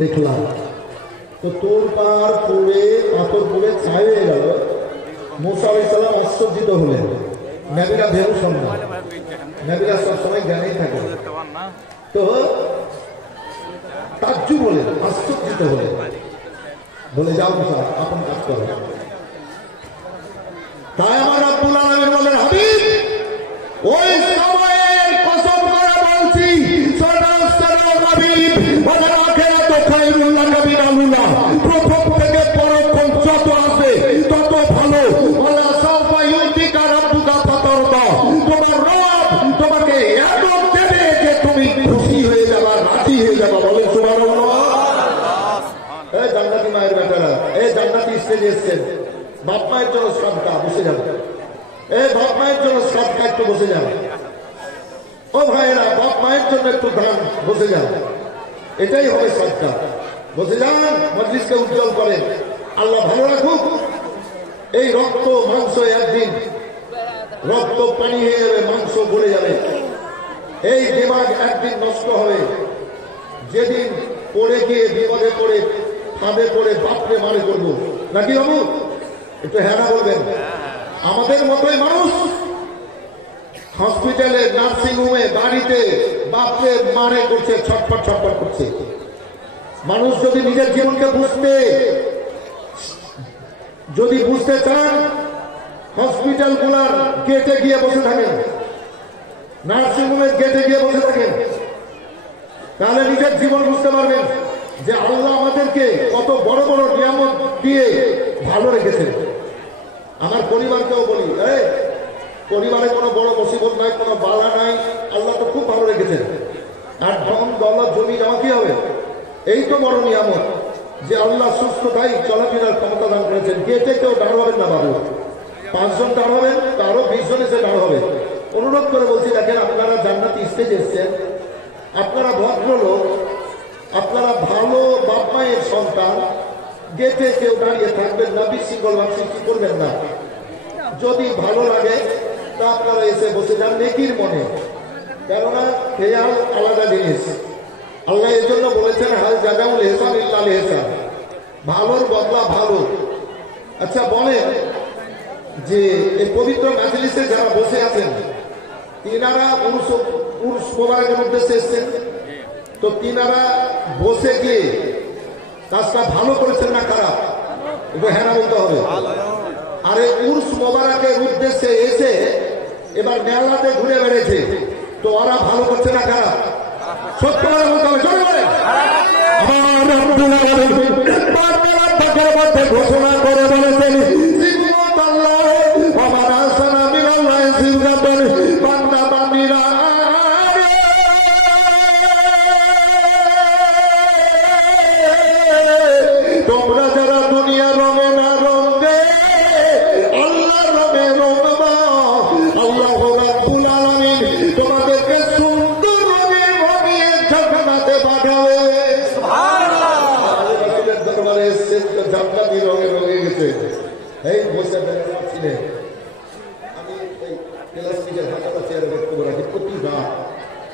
দেখলাম তো তোর পার পড়ে পাথর পড়ে ছাই হয়ে গেল। মুসা আলাইহিস সালাম আশ্চর্যিত হলেন। নবীরা ভেরু শোনা, নবীরা সবসময় জ্ঞানেই থাকে। তো তাজ্জুব হলেন, আশ্চর্যিত হলেন, বলে যাও মুসা আপন কাজ করো। তাই আমার রব্বুল আলামিন বলেন, হাবিব ওই সময়ের কসম করে বলছি, প্রথম থেকে পরক্ষণ যত আসবে তত ভালো। তোমার রব তোমাকে এত দেবে যে তুমি খুশি হয়ে যাবা, রাজি হয়ে যাবা। বলেন সুবহানাল্লাহ। এই জান্নাতি মায়ের বেটারা, এই জান্নাতি স্টেজে এসছেন, বাপ মায়ের জন্য সাদকা বসে যাবে। এই বাপ মায়ের জন্য সাদকা একটু বসে যাবে। ও ভাইয়েরা, বাপ মায়ের জন্য একটু দান বসে যান, এটাই হবে সাদকা। বসে যান, মজলিসকে উজ্জ্বল করেন। আল্লাহ ভালো রাখুক। এই রক্ত মাংস একদিন রক্ত পানি হয়ে যাবে, মাংস গলে যাবে। এই দিমাগ একদিন নষ্ট হবে। যেদিন পড়ে গিয়ে বিপদে পড়ে ফাঁদে পড়ে বাপরে মারে করবো নাকি বাবু? একটু হ্যাঁ না বলবেন। আমাদের মতোই মানুষ হসপিটালে, নার্সিং হোমে, বাড়িতে বাপরে মারে করছে, ছটফট ছটফট করছে। মানুষ যদি নিজের জীবনকে বুঝতে চান, হসপিটাল গুলার গেটে গিয়ে বসে থাকেন, নার্সিং হোমের গেটে গিয়ে বসে থাকেন, তাহলে নিজের জীবন বুঝতে পারবেন যে আল্লাহ আমাদেরকে কত বড় বড় নিয়ামত দিয়ে ভালো রেখেছেন। আমার পরিবারকেও বলি, পরিবারে কোনো বড় মুসিবত নাই, কোনো বালা নাই, আল্লাহ তো খুব ভালো রেখেছেন। আর ধন দৌলত জমি জমা কি হবে? এই তো বড় নিয়ামত যে আল্লাহ সুস্থতাই চলাফেরার ক্ষমতা দান করেছেন। গেটে কেউ দাঁড় হবেন না বাবু, 5 জন দাঁড় হবেন, আরো 20 জন এসে দাঁড় হবে। অনুরোধ করে বলছি, দেখেন আপনারা জান্নাতি স্টেজে এসছেন, আপনারা ভদ্রলোক, আপনারা ভালো বাপ মায়ের সন্তান, গেটে কেউ দাঁড়িয়ে থাকবেন না, বিশৃঙ্খল ভাব সৃষ্টি করবেন না। যদি ভালো লাগে তা আপনারা এসে বসে যান নেকির মনে, কেননা খেয়াল আলাদা জিনিস। আল্লাহ এর জন্য বলেছেন, হাল জাযাউল ইহসান ইল্লাল ইহসান, ভালোর বদলা ভালো। আচ্ছা বলেন যে এই পবিত্র মাজলিসে যারা বসে আছেন, তিনারা উরস মোবারকের উদ্দেশ্যে এসছেন, তো তিনারা বসে গিয়ে কাজটা ভালো করেছেন না খারাপ? একটু হ্যাঁ না বলতে হবে। আর এই উরস মোবারকের উদ্দেশ্যে এসে এবার মেলাতে ঘুরে বেড়েছে, তো ওরা ভালো করছে না খারাপ? সত্য করে বলতে হবে, চলে বলে ঘোষণা করে বলেছেন, বান্দা বান্দিরা তোমরা যারা দুনিয়া রঙে না রঙে আল্লাহর রঙে রঙবা, আল্লাহ রাব্বুল আলামিন তোমাদেরকে সুন্দর রঙে রঙিয়ে জান্নাতে পাঠাবে। সুবহানাল্লাহ। রাসূলের দরবারে এসেছেন তো জান্নাতি রঙে রঙে গেছে। এই বসে ছিলেন, আমি এই প্লাস্টিকের হাতাটা চেয়ারে বক্তব্য রাখি প্রতি রাত,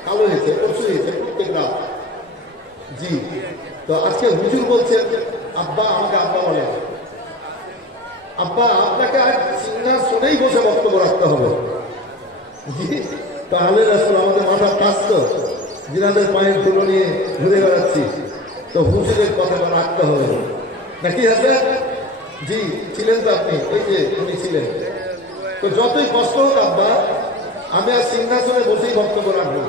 কালো হয়েছে, পরশু হয়েছে, প্রত্যেক রাত। জি, তো আজকে হুজুর বলছেন, আব্বা আমাকে আব্বা বলে, আব্বা আপনাকে আজ সিংহাসনেই বসে বক্তব্য রাখতে হবে। জি, তাহলে রাসূল আমাদের মাথা কাস্ত, জিনাদের পায়ের ধুলো নিয়ে ঘুরে বেড়াচ্ছি, তো হুজুরের কথাটা রাখতে হবে নাকি? আছে জি, ছিলেন তো আপনি, এই যে উনি ছিলেন। তো যতই কষ্ট হোক আব্বা, আমি আর সিংহাসনে বসেই বক্তব্য রাখবো,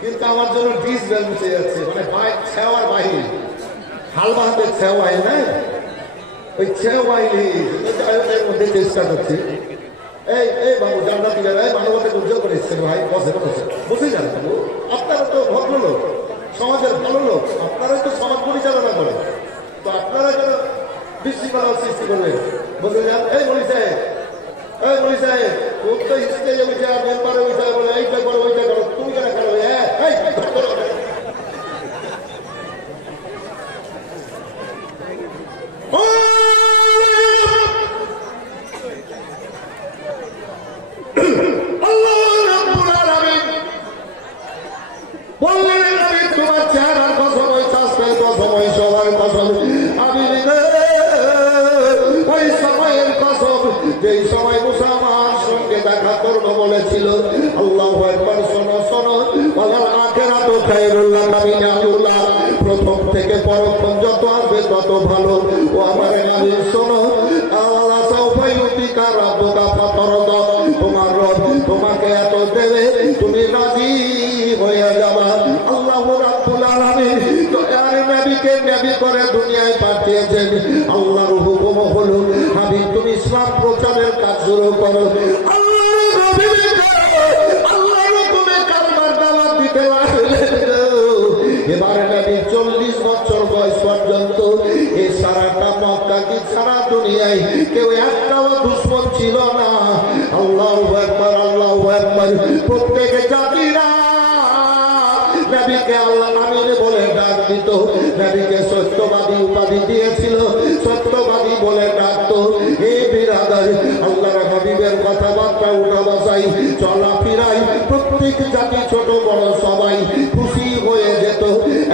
কিন্তু আমার জন্য ডিস বেল মুছে যাচ্ছে, মানে ছেওয়ার বাহিনী, হাল বাহাতের ছেওয়া হয় না, ওই ছেও বাহিনী এর মধ্যে চেষ্টা করছি। এই বাবু জান্নাতি বেলায় মানবতাকে উজ্জ্বল করে এসছেন ভাই, বসে যান বাবু। আপনারা তো ভদ্রলোক, সমাজের ভালো লোক, আপনারাই তো সমাজ পরিচালনা করেন, তো আপনারা কেন বিশৃঙ্খলা সৃষ্টি করবেন? বসে যান। এই মনি সাহেব, খুব তো স্টেজে উঠে আর মেম্বারে উঠে বলে এইটা করো ওইটা করো, তুমি কেন করো? বললেন তোমার চেহারার কথা সময় শোনো আল্লাহ সাউফায়ুতিকা রাব্বুকা ফাতারদা, তোমার রব তোমাকে এত দেবে তুমি রাজি হয়ে যাবা। আল্লাহু রাব্বুল আলামিন দয়ার নবীকে নবী করে দুনিয়ায় পাঠিয়েছেন। আল্লাহর হুকুম হলো হাবিব তুমি ইসলাম প্রচারের কাজ শুরু করো। আল্লাহর হুকুমে কারবার দাওয়াত দিতে লাগলেন। এবারে নবী 40 বছর বয়স পর্যন্ত এই সারাটা মক্কা কি সারা দুনিয়ায় কেউ একটাও দুশমন ছিল না। আল্লাহু আকবার, আল্লাহু আকবার। প্রত্যেক জাতিরা নবীকে আল্লাহ আমিন বলে ডাক দিত, নবীকে সত্যবাদী উপাধি দিয়েছিল, সত্যবাদী বলে ডাকতো। এই বিরাদার আল্লাহর হাবিবের কথাবার্তা উঠা বসাই চলা ফিরাই প্রত্যেক জাতি ছোট বড় সবাই খুশি হয়ে যেত।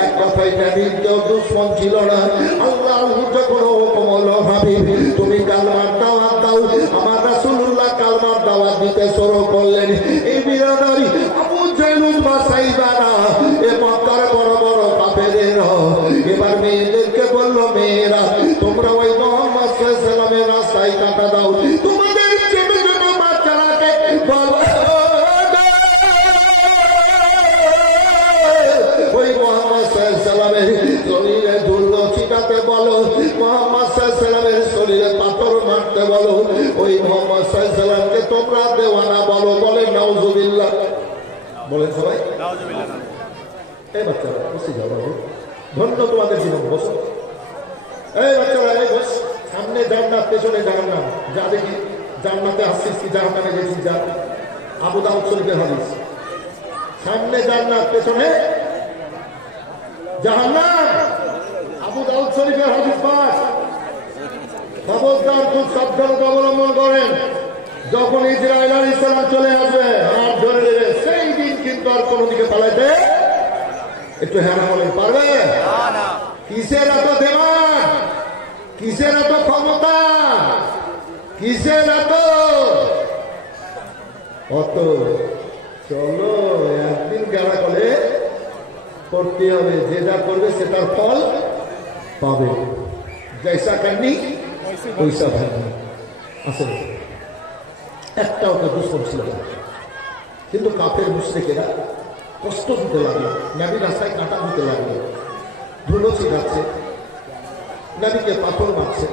এক কথায় নবীর কেউ দুশমন ছিল না। আল্লাহ যখন হুকুম হলো হাবিব তুমি কালমার দাওয়াত দাও, আমার রাসূলুল্লাহ কালমার দাওয়াত দিতে শুরু করলেন। এই বিরাদারি আবু জাহল বা সাইবারা এ মক্কার বড় বড় কাফেরের এবার মেয়েদেরকে বলল, মেয়েরা তোমরা ওই মুহাম্মদ সাল্লাল্লাহু আলাইহি ওয়াসাল্লামের রাস্তায় কাটা দাও, তোমাদের ছোট ছোট বাচ্চারাকে বলো ওই মুহাম্মদ সাল্লাল্লাহু আলাইহি ওয়াসাল্লামের শরীরে ধুলো ছিটাতে বলো, মুহাম্মদ সাল্লাল্লাহু আলাইহি ওয়াসাল্লামের শরীরে পাথর মারতে বলো, ওই মুহাম্মদ সাল্লাল্লাহু আলাইহি ওয়াসাল্লামকে তোমরা দেওয়ানা বলো। বলে নাউজুবিল্লাহ, বলেন সবাই নাউজুবিল্লাহ। এই বাচ্চারা বসে যাও বাবু, ধন্য তোমাদের জীবন, বসো। এই বাচ্চারা এই বস, সামনে জান্নাত পেছনে জাহান্নাম। যা দেখি জান্নাতে আসছিস কি জাহান্নামে গেছিস যা। আবু দাউদ শরীফের হাদিস, সামনে জান্নাত পেছনে জাহান্নাম। আবু দাউদ শরীফের হাদিস পাস। খবরদার খুব সাবধানতা অবলম্বন করেন। যখন ইসরাঈল আলাইহিস সালাম চলে আসবে হাত ধরে দেবে, সেই দিন কিন্তু আর কোনো দিকে পালাইতে একটু হ্যাঁ বলেন পারবে? কিসের এত দেমান, কিসের এত ক্ষমতা, কিসের এত অত? চলো একদিন গেলা করে করতে হবে, যেটা করবে সেটার ফল পাবে। জৈসা কান্নি পয়সা ভাবনি। আসলে একটাও তো দুশ্মন ছিল না, কিন্তু কাফের মুশরিকেরা কষ্ট দিতে লাগলো, নবী রাস্তায় কাঁটা দিতে লাগলো, ধুলো ছিটাচ্ছে, নবীকে পাথর মারছে,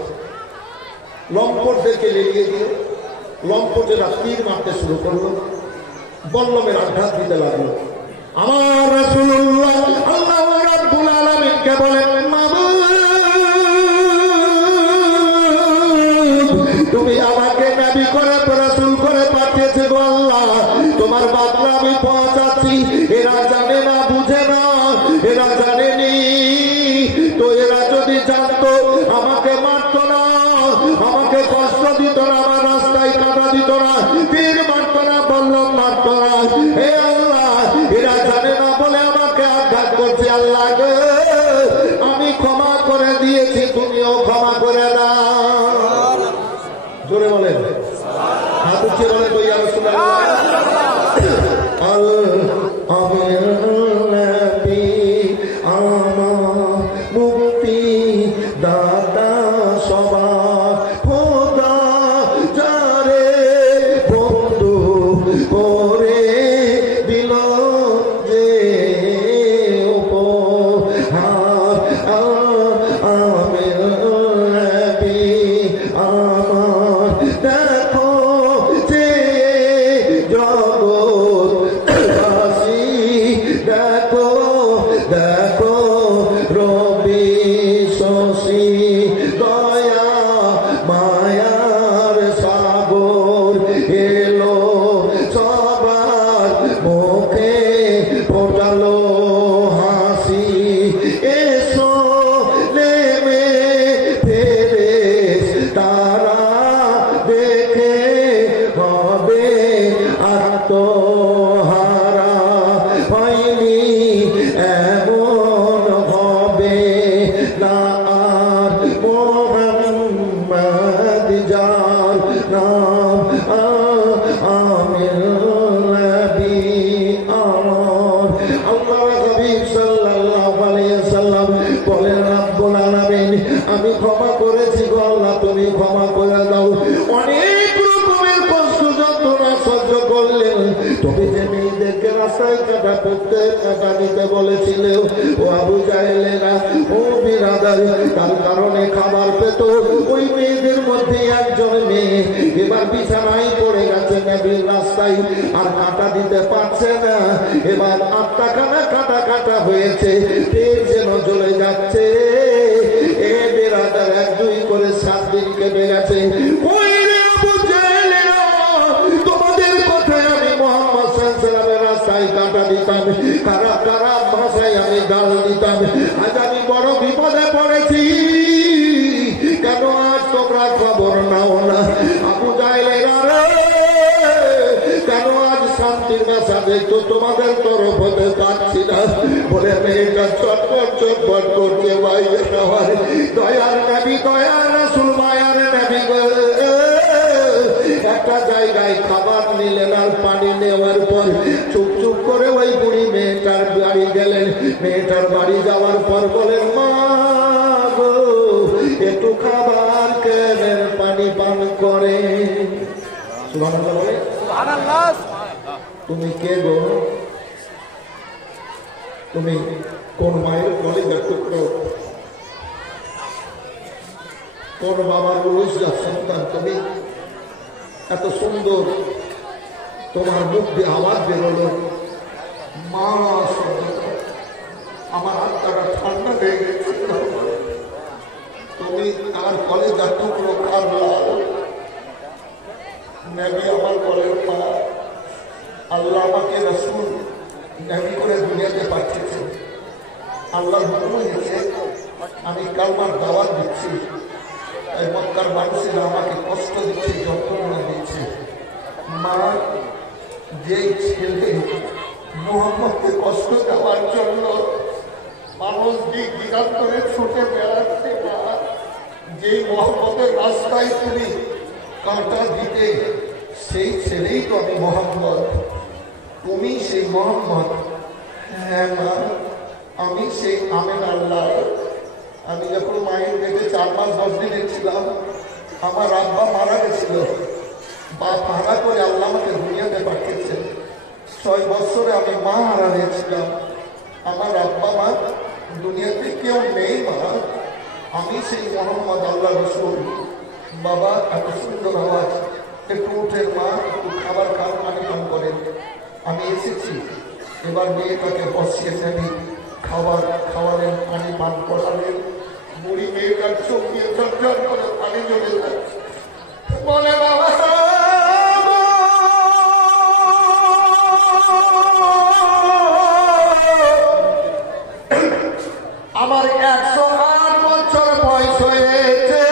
লম্পটদেরকে লেলিয়ে দিয়ে লম্পটেরা তীর মারতে শুরু করলো, বল্লমের আঘাত দিতে লাগলো। আমার রাসূলুল্লাহ আল্লাহ রাব্বুল আলামিনকে বলেন, তুমি আমাকে নবী করে রাসূল করে পাঠিয়েছে গো আল্লাহ, তোমার বার্তা আমি পৌঁছাচ্ছি। এরা জানে না, বুঝে না, এরা জানেনি তো। এরা যদি জানতো আমাকে মারত না, আমাকে কষ্ট দিত না, আমার রাস্তায় কাটা দিত না, তীর মারত না, বল্লম মারত না। হে আল্লাহ, এরা জানে না বলে আমাকে আঘাত করছে। আল্লাহ আমি ক্ষমা করে দিয়েছি, তুমিও ক্ষমা করে দাও। জোরে বলেন, হাত উঠিয়ে বলেন তো ইয়া রাসূলুল্লাহ। মুক্তি দাতা সবার খোদা পড়তে কাঁটা দিতে বলেছিল। ও আবু জাহেলেরা, ও বিরাদার, তার কারণে খাবার পেত। ওই মেয়েদের মধ্যে একজন মেয়ে এবার বিছানায় পড়ে গেছে নবীর রাস্তায়, আর কাঁটা দিতে পারছে না। এবার আত্মাখানা কাটা কাটা হয়েছে, পেট যেন জ্বলে যাচ্ছে। এ বিরাদার, 1-2 করে 7 দিন কেটে গেছে। ওই আবু জাহেলেরা, তোমাদের কথায় আমি মুহাম্মদ সাল্লাল্লাহু আলাইহি ওয়াসাল্লামের রাস্তায় কাঁটা দিতাম, কারা কারা ভাষায় আমি গাল দিতাম। আজ আমি বড় বিপদে পড়েছি, কেন আজ তোমরা খবর নাও না? আবু জাহেলেরা, কেন আজ শান্তির বাসা দেখতো তোমাদের তরফ হতে পারছি না? বলে মেয়েটা চটপট চটপট করছে। ভাই আমার দয়ার নবী, দয়ার রাসূল, মায়ার নবী গো, একটা জায়গায় খাবার নিলেন আর পানি নেওয়ার পর চুপ চুপ করে ওই বুড়ি মেয়েটার বাড়ি গেলেন। মেয়েটার বাড়ি যাওয়ার পর বলেন, মা গো, একটু খাবার কেনেন, পানি পান করে। সুবহানাল্লাহ বলে। তুমি কে গো? তুমি কোন মায়ের কলেজের টুকরো, কোন বাবার উরুসজাত সন্তান? তুমি এত সুন্দর, তোমার মুখ দিয়ে আওয়াজ বেরোলো মা শব্দটা, আমার আত্মাটা ঠান্ডা হয়ে গেছে। তুমি আমার কলেজের টুকরো কার লাল? নবী আমার বলেন, মা, আল্লাহ আমাকে রাসূল নবী করে দুনিয়াতে পাঠিয়েছে। আল্লাহর হুকুম হয়েছে আমি কালমার দাওয়াত দিচ্ছি। এই মক্কার মানুষেরা আমাকে কষ্ট দিচ্ছে, যন্ত্রণা দিচ্ছে। মা, যেই ছেলে মুহাম্মদকে কষ্ট দেওয়ার জন্য মানুষ দিগান্তরে ছুটে বেড়াচ্ছে, মা, যেই মুহাম্মদের রাস্তায় তুমি কাঁটা দিতে, সেই ছেলেই তো আমি মুহাম্মদ। তুমি সেই মুহাম্মদ? হ্যাঁ মা, আমি সেই আমেন আল্লাহ। আমি যখন মায়ের পেটে 4 মাস 10 দিনের ছিলাম, আমার আব্বা মারা গেছিল। বাপ হারা করে আল্লাহ আমাকে দুনিয়াতে পাঠিয়েছেন। 6 বছরে আমি মা হারা হয়েছিলাম। আমার আব্বা মা দুনিয়াতে কেউ নেই মা। আমি সেই মুহাম্মদ আল্লাহ রাসূল। বাবা, এত সুন্দর আওয়াজ, একটু উঠেন মা, একটু খাবার খান, পানি পান করেন। আমি এসেছি। এবার মেয়েটাকে বসিয়ে ফেলি, খাওয়ালেন, পানি পান করালেন। বুড়ি মেয়েটার চোখ দিয়ে ঝরঝর করে পানি ঝরে যাচ্ছে। বলে, বাবা, আমার 108 বছর বয়স হয়েছে,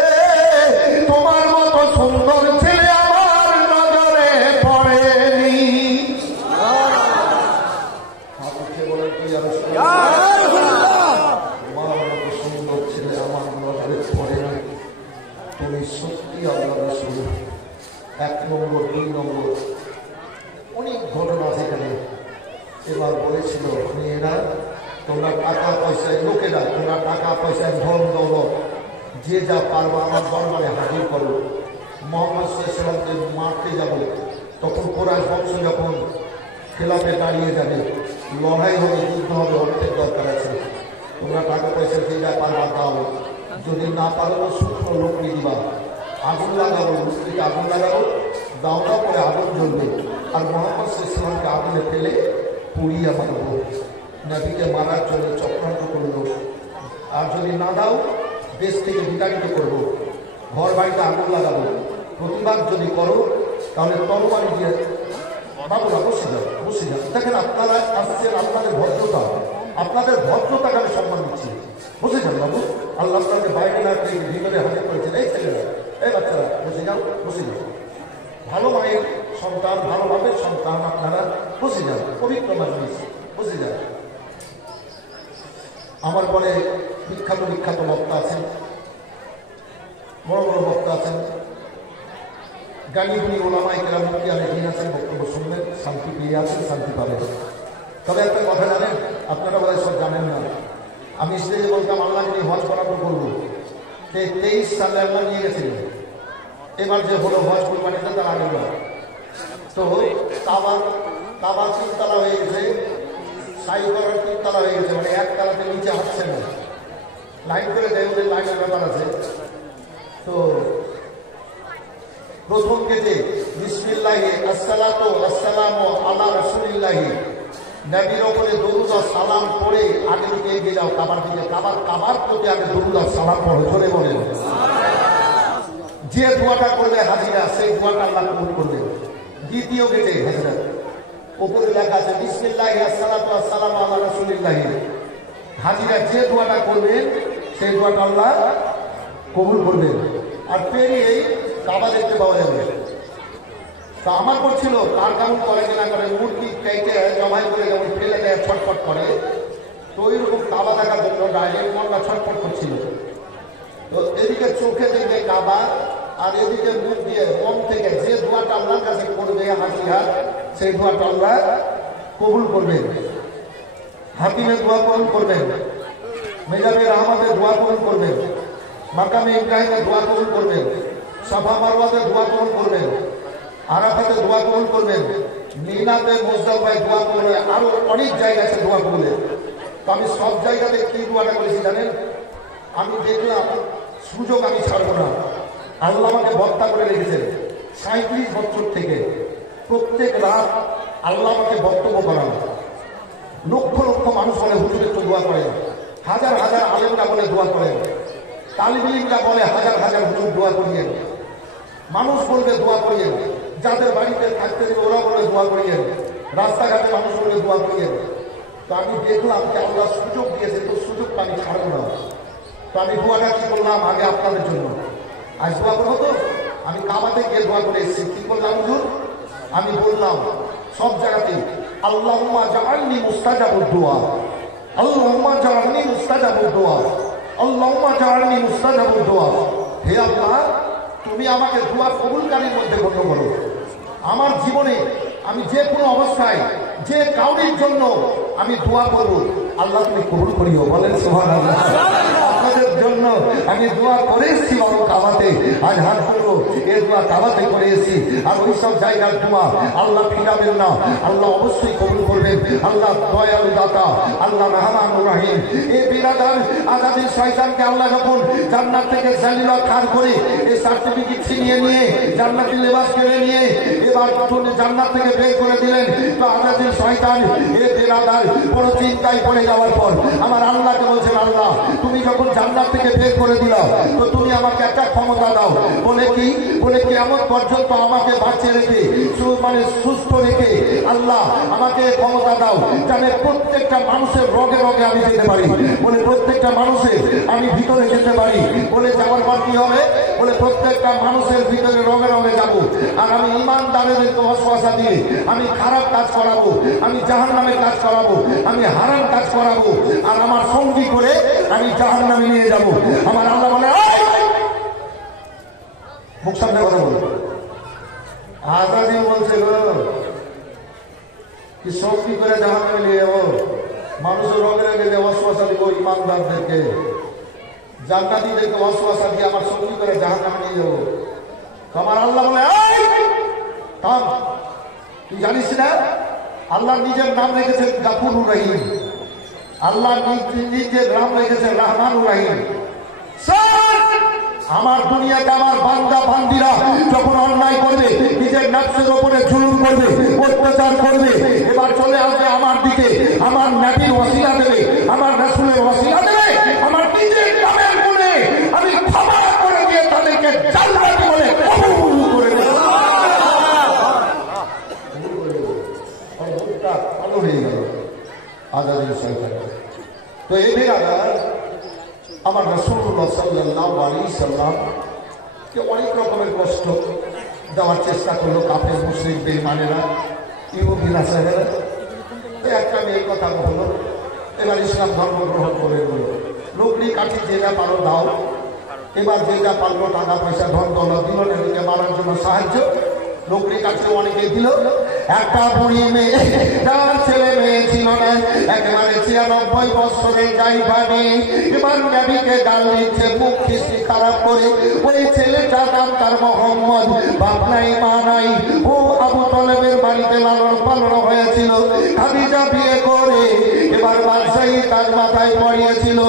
তোমার মতো সুন্দর ছেলে আমার নজরে পড়েনি। সুন্দর ছেলে আমার নজরে পড়ে না। তুমি সত্যি আল্লাহ রাসূল। 1 নম্বর, 2 নম্বর, অনেক ঘটনা সেখানে। এবার বলেছিল, মেয়েরা, তোমরা টাকা পয়সায়, লোকেরা, তোমরা টাকা পয়সায়, ধন দৌলত, যে যা পারবো আমার দরবারে হাজির করো। মুহাম্মদ সাল্লাল্লাহু আলাইহি ওয়াসাল্লামকে মারতে যাবে, তখন কোরআশ বংশ যখন খেলাফে দাঁড়িয়ে যাবে, লড়াই হবে, যুদ্ধ হবে, অর্থের দরকার আছে। তোমরা টাকা পয়সা যে যা পারবা দাও। যদি না পারো, শুকনো লকড়ি দিবা, আগুন লাগাবো, লুকড়িতে আগুন লাগাবো, দাওয়া করে আগুন জ্বলবে, আর মুহাম্মদ সাল্লাল্লাহু আলাইহি ওয়াসাল্লামকে আগুনে ফেলে পুড়িয়ে মারবো। নবীকে মারার জন্য চক্রান্ত করলো। আর যদি না দাও, দেশ থেকে বিতাড়িত করবো, ঘর বাড়িতে আগুন লাগাবো। প্রতিবাদ যদি করো, তাহলে তরবারি দিয়ে। বাবুরা বসে যাও, বসে যাও। দেখেন, আপনারা আসছেন, আপনাদের ভদ্রতা, আপনাদের ভদ্রতাকে আমি সম্মান দিচ্ছি। বসে যান বাবু, আল্লাহ আপনাকে বাইরে না করে ভিতরে হাজির করেছেন। এই ছেলেরা, এই বাচ্চারা, বসে যাও, বসে যাও। ভালো মায়ের সন্তান, ভালো বাপের সন্তান, আপনারা বসে যান। পবিত্র মাজলিস, বসে যান। আমার পরে বিখ্যাত বিখ্যাত বক্তা আছেন, বড় বড় বক্তা আছেন, জ্ঞানী ওলামায়ে কেরাম মুফতি আছেন। বক্তব্য শুনবেন, শান্তি পেয়ে আছেন, শান্তি পাবেন। তবে একটা কথা জানেন, আপনারা বোধহয় সব জানেন না। আমি স্টেজে বলতাম, আল্লাহকে নিয়ে হজ করানো করবো। 23 সালে আল্লাহ নিয়ে গেছিলেন। এবার যে হলো হজ কোরবানিতে, তার আগের বার তো কাবা 3 তলা হয়ে গেছে। সাই করার 3 তলা হয়ে গেছে, মানে 1 তলাতে নিচে হচ্ছে না, লাইন করে দেয়, ওদের লাইনের ব্যাপার আছে। তো প্রথম গেটে বিসমিল্লাহি আসসালাতু ওয়াসসালামু আলা রাসূলিল্লাহি, নবীর উপরে দরুদ ও সালাম পড়ে আগে দিকে এগিয়ে যাও কাবার দিকে। কাবার প্রতি আগে দরুদ ও সালাম পড়ো, জোরে বলেন। যে দোয়াটা করবে হাজিরা, সেই দোয়াটা আল্লাহ কবুল করবে। দ্বিতীয় গেটে হাজিরা উপরে লেখা আছে বিসমিল্লাহি আসসালাতু ওয়াসসালামু আলা রাসূলিল্লাহি, হাজিরা যে দোয়াটা করবেন সেই দোয়াটা আল্লাহ কবুল করবেন। আর পেরিয়েই কাবা দেখতে পাওয়া যাবে। তা আমার করছিল, কার কারণ করে কিনা করে, মুরগি কেটে জবাই করে যেমন ফেলে দেয় ছটফট করে, তো ওইরকম কাবা দেখার জন্য ডাইরেক্ট মনটা ছটফট করছিল। তো এদিকে চোখে দেখবে কাবা, আর এদিকে মুখ দিয়ে মন থেকে যে দোয়াটা আল্লাহর কাছে করবে হাজিরা, সেই দোয়াটা আল্লাহ কবুল করবেন। হাকিমের দোয়া কবুল করবেন, মেজাবের আহমদের দোয়া কবুল করবেন, মাকামে ইব্রাহিমের দোয়া কবুল করবেন, সাফা মারওয়াতে দোয়া কবুল করবেন, আরাফাতে দোয়া কবুল করবেন, মিনাতে মুজদালিফায় দোয়া কবুল, আরো অনেক জায়গা আছে দোয়া কবুলের। তো আমি সব জায়গাতে কি দোয়াটা করেছি জানেন? আমি দেখলাম সুযোগ আমি ছাড়বো না। আল্লাহ আমাকে বক্তা করে রেখেছেন 37 বছর থেকে, প্রত্যেক রাত আল্লাহ আমাকে বক্তব্য করান। লক্ষ লক্ষ মানুষ বলে হুজুর একটু দোয়া করেন, হাজার হাজার আলেমরা বলে দোয়া করেন, তালিবে ইলমরা বলে হাজার হাজার হুজুর দোয়া করিয়েন, মানুষ বলবে দোয়া করিয়েন, যাদের বাড়িতে থাকতে দেবে ওরা বলে দোয়া করিয়েন, রাস্তাঘাটে মানুষ বলে দোয়া করিয়েন। তো আমি দেখলাম যে আল্লাহ সুযোগ দিয়েছে, তো সুযোগটা আমি ছাড়বো না। তো আমি দোয়াটা কি করলাম আগে আপনাদের জন্য, আজ দোয়া করবো। তো আমি কাবাতে গিয়ে দোয়া করে এসেছি, কি করলাম হুজুর? আমি বললাম সব জায়গাতে আল্লাহুম্মা জাআলনি মুস্তাজাবুদ দুআ, আল্লাহুম্মা জাআলনি মুস্তাজাবুদ দুআ, আল্লাহুম্মা জাআলনি মুস্তাজাবুদ দুআ। হে আল্লাহ, তুমি আমাকে দোয়া কবুলকারীর মধ্যে গণ্য করো। আমার জীবনে আমি যে কোনো অবস্থায় যে কাউরির জন্য আমি দোয়া করব, আল্লাহ তুমি কবুল করিও, বলেন সুবহানাল্লাহ। আপনাদের জন্য আমি দোয়া করে এসেছি বড় কাবাতে, আজ হাত করবো এ দোয়া কাবাতে করে এসেছি। আর ওই সব জায়গার দোয়া আল্লাহ ফিরাবেন না, আল্লাহ অবশ্যই কবুল করবেন। আল্লাহ দয়ালু দাতা, আল্লাহ রহমানুর রহিম। এই বিরাদার আজাদি শয়তানকে আল্লাহ যখন জান্নাত থেকে জালিলা খান করে এই সার্টিফিকেট ছিনিয়ে নিয়ে জান্নাতি লেবাস কেড়ে নিয়ে এবার জান্নাত থেকে বের করে দিলেন, তো আজাদি শয়তান এ বিরাদার বড় চিন্তায় পড়ে যাওয়ার পর আমার আল্লাহকে বলছেন, আল্লাহ তুমি যখন জান্নাত থেকে বের করে দিলাম, তো তুমি আমাকে একটা ক্ষমতা দাও। বলে কি? বলে কিয়ামত পর্যন্ত আমাকে বাঁচিয়ে রেখে, মানে সুস্থ রেখে আল্লাহ আমাকে ক্ষমতা দাও, যেন প্রত্যেকটা মানুষের রগে রগে আমি যেতে পারি। বলে প্রত্যেকটা মানুষের আমি ভিতরে যেতে পারি। বলে যাওয়ার পর কি হবে? বলে প্রত্যেকটা মানুষের ভিতরে রগে রগে যাব। আর আমি ইমানদারদেরকে ওয়াসওয়াসা দিয়ে আমি খারাপ কাজ করাবো, আমি জাহান্নামের কাজ করাবো, আমি হারাম কাজ করাবো, আর আমার সঙ্গী করে আমি জাহান্নামে নিয়ে যাব। আমার আল্লাহ বলে, মুখ সামনে কথা বলো। আজাদি বলছে কি সঙ্গী করে জাহান্নামে নিয়ে যাবো, মানুষের রঙে রঙে ওয়াসওয়াসা দিব, ইমানদারদেরকে জান্নাতীদেরকে ওয়াসওয়াসা দিয়ে আমার সঙ্গী করে জাহান্নামে নিয়ে যাবো। আমার আল্লাহ বলে, থাম, তুই জানিস না আল্লাহ নিজের নাম রেখেছেন গাফুরুর রহিম, আল্লাহ নিজের নাম রেখেছেন রহমানুর রহিম। আমার দুনিয়াতে আমার বান্দা বান্দিরা যখন অন্যায় করবে, নিজের নফসের উপরে জুলুম করবে, অত্যাচার করবে, এবার চলে আসবে আমার দিকে, আমার নবীর ওসিলা দেবে, আমার রাসূলের ওসিলা দেবে, আমার নিজের নামের গুণে আমি ক্ষমা করে দিয়ে তাদেরকে জান্নাতি বলে কবুল করে দেব। ভালো হয়ে গেল আজাদের সংখ্যা। তো এই বিরাদার আমার রাসূলুল্লাহ সাল্লাল্লাহু আলাইহি সাল্লাম কে অনেক রকমের কষ্ট দেওয়ার চেষ্টা করলো কাফের মুশরিক বেঈমানেরা, ইহুদি নাসারারা। একটা মেয়ে কথা বললো, এবার ইসলাম ধর্ম গ্রহণ করে নিল। লকড়ি কাঠি যেটা পারো দাও, এবার যেটা পারলো টাকা পয়সা ধন দৌলত দিল, এদিকে মারার জন্য সাহায্য, লোকরি কাছে অনেকেই দিল। একটা বুড়ি মেয়ে, যার ছেলে মেয়ে ছিল না, একেবারে 96 বছরের ড্রাইভারে, এবার নবীকে গাল দিচ্ছে মুখ খিস্তি খারাপ করে। ওই ছেলেটার নাম তার মোহাম্মদ, বাপ নাই মা নাই, ও আবু তলেবের বাড়িতে লালন পালন হয়েছিল। খাদিজা বিয়ে করে এবার বাদশাহী তার মাথায় পড়িয়েছিল।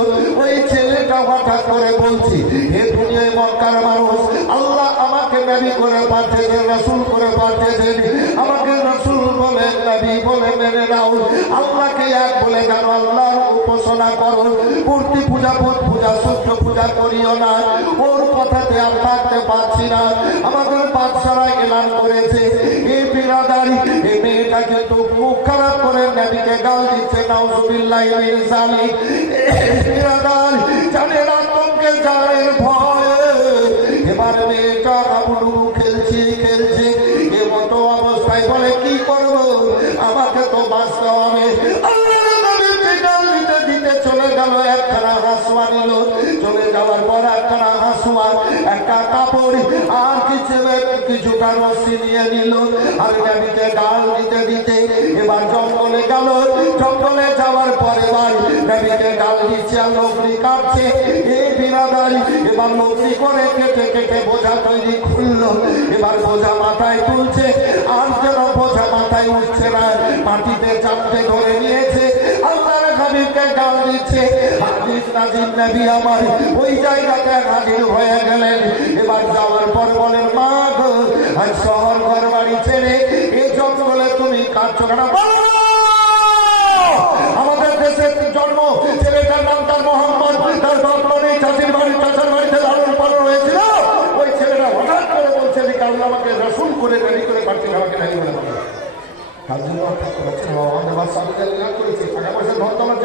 ওই ছেলেটা হঠাৎ করে বলছি, হে দুনিয়ায় মক্কার মানুষ, আল্লাহ আমাকে নবী করে পাঠিয়েছেন, রাসূল করে পাঠিয়েছেন, আমাকে রাসূল বলে নবী বলে মেনে নাও, আল্লাহকে এক বলে জানো, আল্লাহর উপাসনা করো, মূর্তি পূজা ভূত পূজা সূর্য পূজা করিও না। ওর কথাতে আর থাকতে পারছি না। আমাদের বাদশারা এলান করেছে, এই বিরাদারি, এই মেয়েটা কিন্তু মুখ খারাপ করে নবীকে গাল দিচ্ছে, নাউযুবিল্লাহি মিন যালিক। বিরাদার জানের আতঙ্কে, জানের ভয়ে এবার মেয়েটা হাবুডুবু খেলছে খেলছে। এ মতো অবস্থায় বলে কি করবো, আমাকে তো বাঁচতে হবে। চলে গেল, একখানা হাসুয়া নিল, চলে যাওয়ার পর একখানা হাসুয়া, একটা কাপড় আর কিছুটা রশ্মি নিয়ে নিল, আর নবীকে গাল দিতে দিতে এবার জঙ্গলে গেল। জঙ্গলে যাওয়ার পরে ভাই নবীকে গাল দিচ্ছে আর লোকরি কাটছে। এই বিরাদারি এবার লোকরি করে কেটে কেটে বোঝা তৈরি খুললো। এবার বোঝা মাথায় তুলছে, আর যেন বোঝা মাথায় উঠছে না, মাটিতে চাপতে ধরে নিয়েছে। আল্লাহর হাবিবকে গাল দিচ্ছে। হাদিস নাজির নবী আমার ওই জায়গাতে হাজির হয়ে গেলেন। এবার যাওয়ার পর বলেন, মা গো, আজ শহর ঘর বাড়ি ছেড়ে এই জঙ্গলে তুমি কাটছো কেন? আমাদের দেশে জন্ম, ছেলেটার নাম তার মোহাম্মদ, তার বাপ নেই, চাচির বাড়ি চাচার বাড়িতে লালন পালন হয়েছিল। ওই ছেলেটা হঠাৎ করে বলছে যে কারণ আমাকে রাসূল করে রেডি করে পাঠিয়ে আমাকে নাই বলে তার জন্য আমাদের বাচ্চা করেছে, টাকা পয়সা ধর তোমার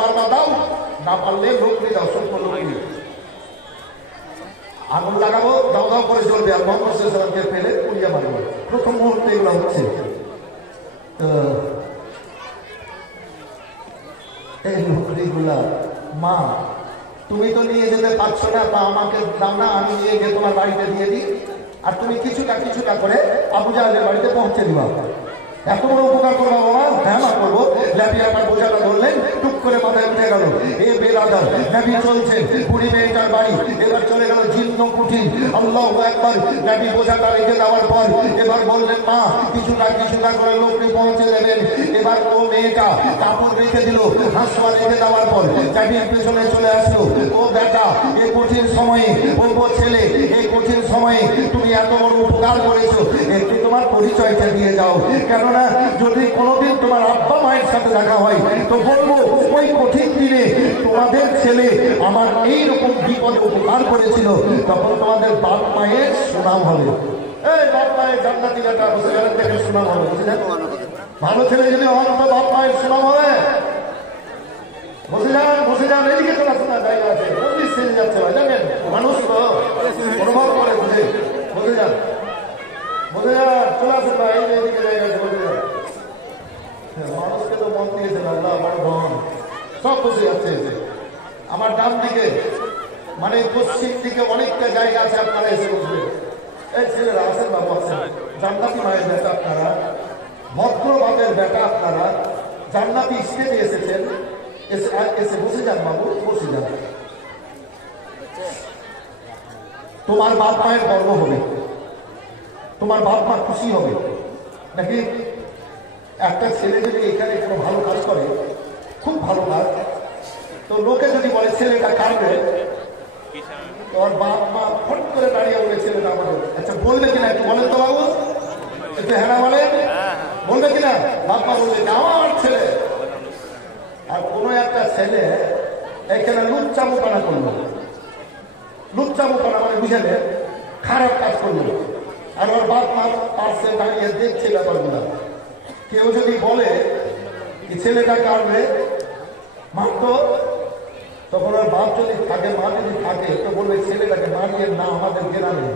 পারবা দাও, না পারলে লোকরি দাও, সূক্ষ্ম লোকরি আগুন লাগাবো, দাও দাও করে চলবে, আর মোহাম্মদ সাল্লাল্লাহু ফেলে পুড়িয়ে মারবো। প্রথম মুহূর্তে এগুলো হচ্ছে। তো এই লোকরিগুলা, মা তুমি তো নিয়ে যেতে পারছো না, বা আমাকে দাও না, আমি নিয়ে গিয়ে তোমার বাড়িতে দিয়ে দিই, আর তুমি কিছুটা কিছুটা করে আবু জাহেলের বাড়িতে পৌঁছে দিবা। এত বড় উপকার করবো বাবা? হ্যাঁ মা করবো। নবী আমার বোঝাটা ধরলেন, টুক করে মাথায় উঠে গেল। এ বেরাদার, নবী চলছেন, বুড়ি মেয়েটার বাড়ি, এবার চলে গেল জীর্ণ কুঠির। আল্লাহু আকবার। নবী বোঝাটা রেখে দেওয়ার পর এবার বললেন, মা কিছুটা কিছুটা করে লোককে পৌঁছে দেবেন। এবার ও মেয়েটা কাপড় রেখে দিল, হাসুয়া রেখে দেওয়ার পর নবীর পেছনে চলে আসলো। ও বেটা, এই কঠিন সময়ে, ও ছেলে, এই কঠিন সময়ে তুমি এত বড় উপকার করেছো, একটু তোমার পরিচয়টা দিয়ে যাও। কেননা যদি কোনোদিন তোমার আব্বা মায়ের সাথে দেখা হয় তো বলবো, ওই কঠিন দিনে তোমাদের ছেলে আমার এইরকম বিপদে উপকার করেছিল, তখন তোমাদের বাপ মায়ের সুনাম হবে। এই বাপ মায়ের জান্নাতি বেটা বসে গেলেন, দেখে সুনাম হবে, বুঝলেন? ভালো ছেলে যদি হন তো বাপ মায়ের সুনাম হবে। বসে যান, এদিকে চলে আসুন, জায়গা আছে, ছেড়ে যাচ্ছে ভাই, জানেন মানুষ তো অনুভব করে, বুঝে বসে যান, বসে যান, চলে আসুন ভাই, এদিকে জায়গা আছে, বসে যান। মানুষকে তো মন দিয়েছেন আল্লাহ, আমার ধন সব বসে যাচ্ছে। আমার ডান দিকে মানে পশ্চিম দিকে অনেকটা জায়গা আছে, আপনারা এসে বসবেন। এই ছেলেরা আছেন, বাবু আছেন, জান্নাতি মায়ের বেটা আপনারা, ভদ্রভাবের বেটা আপনারা, জান্নাতি স্টেজে এসেছেন, এসে বসে যান বাবু, বসে যান। তোমার বাপ মায়ের গর্ব হবে, তোমার বাপ মা খুশি হবে নাকি? একটা ছেলে যদি এখানে কোনো ভালো কাজ করে, খুব ভালো কাজ, তো লোকে যদি বলে ছেলেটা কাঁদবে, তোর বাপ মা ফট করে দাঁড়িয়ে বলে ছেলেটা আমাদের, আচ্ছা বলবে কিনা একটু বলেন তো বাবু, একটু হ্যাঁ বলেন, বলবে কিনা? বাপ মা বলবে আমার ছেলে। আর কোনো একটা ছেলে এখানে লুচ্চামুপানা করলো, লুচ্চামুপানা মানে বুঝেলে খারাপ কাজ করলো, আর ওর বাপ মা পাশে দাঁড়িয়ে দেখছে ব্যাপারগুলো। কেউ যদি বলে কি ছেলেটা কাঁদবে, মারতো, তখন ওর বাপ যদি থাকে, মা যদি থাকে, তো বলবে ছেলেটাকে মারিয়ে না, আমাদের গ্রামে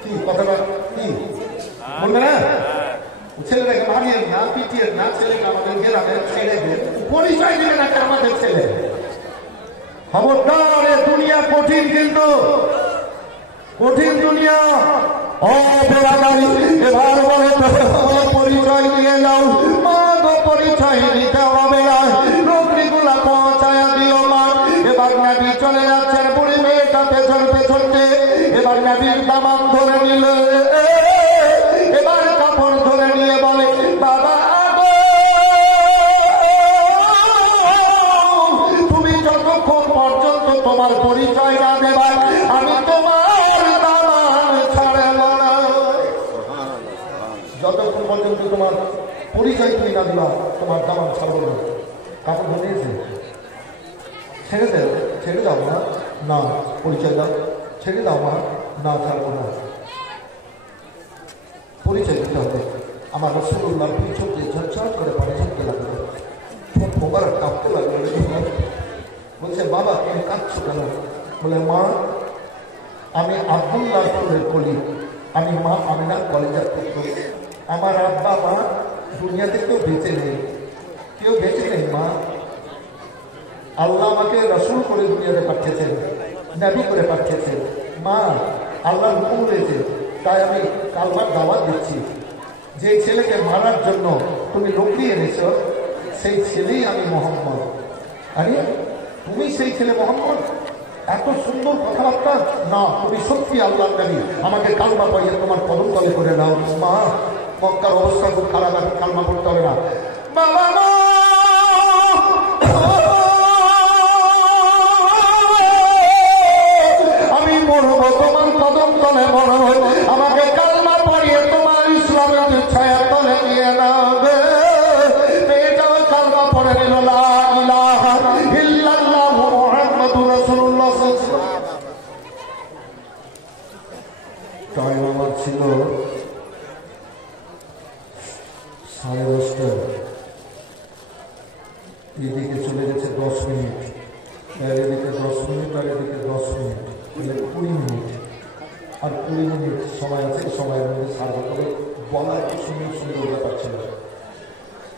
কি কথাটা কি বলবে না, ছেলেটাকে মারিয়ে না, পিটিয়ে না, ছেলেটা আমাদের গ্রামে ছেড়ে দেন, পরিচয় দিবে নাকি আমাদের ছেলে। খবরদার, দুনিয়া কঠিন, কিন্তু কঠিন দুনিয়া, ও বেড়াগাড়ি এবার বলে তোমার পরিচয় দিয়ে যাও। মা গো পরিচয় দিতে হবে না, রোগীগুলা পৌঁছায় দিও মা। এবার নবী চলে যাচ্ছেন, বুড়ি মেয়েটা পেছন পেছনতে। এবার নবীর দামান ধরে নিল, এবার কাপড় ধরে নিয়ে বলে বাবা তুমি যতক্ষণ পর্যন্ত তোমার পরিচয় না দেবা আমি তোমার দামান ছাড়ব না। যতক্ষণ পর্যন্ত তোমার পরিচয় তুমি না দিবা তোমার দামান ছাড়ব না। কাপড় ধরে নিয়েছে, ছেড়ে দেও, ছেড়ে দাও না, না পরিচয় দাও, ছেড়ে দাও মা, না ছাড়বো না। পরিচয় দিতে হবে। আমার রাসূলুল্লাহ পিছন দিয়ে ঝরঝর করে পানি ঝরতে লাগলো, ঠোঁট মোবারক কাঁপতে লাগলো। বলছে বাবা তুমি কাঁদছো কেন? বলে মা আমি আব্দুল্লাহর ফুলের কলি, আমি মা আমিনার কলেজের পুত্র। আমার আব্বা মা দুনিয়াতে কেউ বেঁচে নেই, কেউ বেঁচে নেই মা। আল্লাহ আমাকে রাসূল করে দুনিয়াতে পাঠিয়েছেন, নবী করে পাঠিয়েছেন। মা আল্লাহর হুকুম রয়েছে, তাই আমি কালমার দাওয়াত দিচ্ছি। যে ছেলেকে মারার জন্য তুমি লোকটি এনেছ সেই ছেলেই আমি মোহাম্মদ। আরে তুমি সেই ছেলে মোহাম্মদ? এত সুন্দর কথাবার্তা। না তুমি সত্যি আল্লাহ নবী, আমাকে কালমা পড়িয়ে তোমার কদম তলে করে নাও। মা মক্কার অবস্থা খুব খারাপ, আমি কালমা পড়তে হবে না। বাবা আমি মরবো তোমার কদম তলে মরবো, আমাকে কালমা পড়িয়ে তোমার ইসলামের ছায়া তলে নিয়ে নাবে। মেয়েটাও কালমা পড়ে নিল, লা ইলাহা ইল্লাল্লাহু মুহাম্মাদুর রাসূলুল্লাহ। টাইম আমার ছিল 10:30। এদিকে চলে গেছে 10 মিনিট, এদিকে 10 মিনিট, আর এদিকে 10 মিনিট, 20 মিনিট। আর 20 মিনিট সময় আছে, সময়ের মধ্যে সার্ভ করে বলা একটু সুন্দর সুন্দর ব্যাপার ছিল।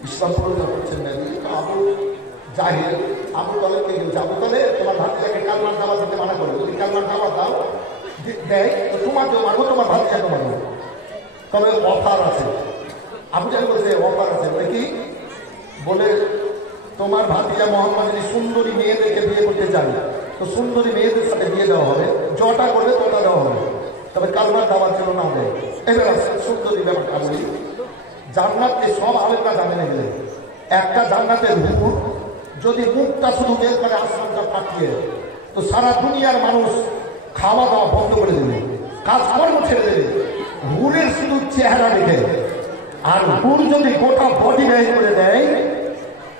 ইসলাম প্রচার করছেন নাকি আবু জাহেল, আবু তালেবকে গেছে, আবু তালেব তোমার ভাতিজাকে কালমার দাওয়াত দিতে মানা করে, যদি কালমার দাওয়াত দাও দেয় তো তোমাকেও মানবো, তোমার ভাতিজাকে মানবো, তবে অফার আছে। আবু জাহেল বলছে অফার আছে। বলে কি? বলে তোমার ভাতিজা মোহাম্মদ যদি সুন্দরী মেয়েদেরকে বিয়ে করতে চান তো সুন্দরী মেয়েদের সাথে বিয়ে দেওয়া হবে, যটা করবে তটা দেওয়া হবে, তবে কালমার দাওয়াত যেন না দেয়। এবার সুন্দরী ব্যাপারটা বলি। জান্নাতে সব আলেমরা জানে না গেলে একটা জান্নাতের হুকুর যদি মুখটা শুধু বের করে আসমানটা পাঠিয়ে তো সারা দুনিয়ার মানুষ খাওয়া দাওয়া বন্ধ করে দেবে, কাজকর্ম ছেড়ে দেবে, হুরের শুধু চেহারা দেখে। আর হুর যদি গোটা বডি ব্যয় করে দেয়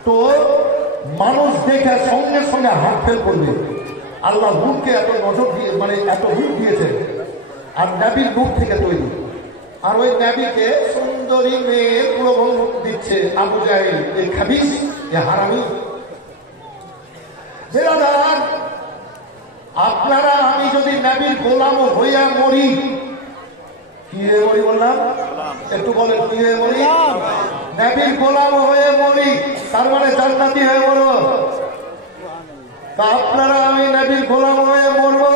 তো মানুষ দেখে সঙ্গে সঙ্গে হাত ফেল করবে। আল্লাহ হুরকে এত নজর দিয়ে মানে এত হুর দিয়েছে, আর নবীর মুখ থেকে তৈরি। আর ওই নবীকে সুন্দরী মেয়ের প্রলোভন দিচ্ছে আবু জাহেল, এই খাবিস, এই হারামি। বেরাদার আপনারা আমি যদি নবীর গোলাম হইয়া মরি, কি হয়ে মরি বললাম? একটু বলেন কি হয়ে মরি? নবীর গোলাম হয়ে মরি, তার মানে জান্নাতি হয়ে মরো। তা আপনারা আমি নবীর গোলাম হয়ে মরবো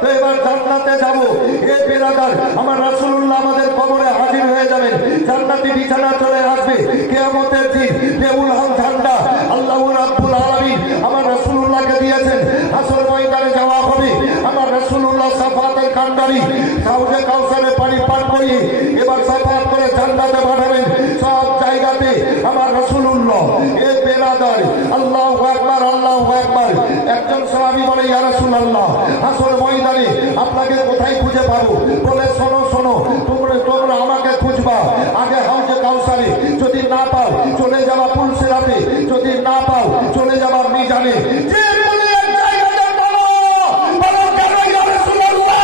তো এবার জান্নাতে যাবো। এ বেরাদার আমার রাসূলুল্লাহ আমাদের কবরে হাজির হয়ে যাবেন, জান্নাতি বিছানা চলে আসবে। কিয়ামতের দিন বেউল হক ঝান্ডা আল্লাহ রাব্বুল আলামিন আমার রাসূলুল্লাহকে দিয়েছেন। হাসর ময়দানে যাওয়া হবে, আমার রাসূলুল্লাহ শাফাতের কান্ডারি হাউজে কাউসারে পানি পান করিয়ে এবার শাফাত করে জান্নাতে পাঠাবেন। সব জায়গাতে আমার রাসূলুল্লাহ। এ বেরাদার আল্লাহু আকবার, আল্লাহু আকবার। একজন সাহাবী বলে ইয়া রাসূলুল্লাহ হাসর ময়দানে আপনাকে কোথায় খুঁজে পাবো? বলে শোনো শোনো, তোমরা আমাকে খুঁজবা আগে হাউজে কাউসারে, যদি না পাও চলে যাবা পুলসিরাতে, যদি না পাও চলে যাবা মিজানে। যে কোনো এক জায়গাতে পাবো। বলো কেন ইয়া রাসূলুল্লাহ?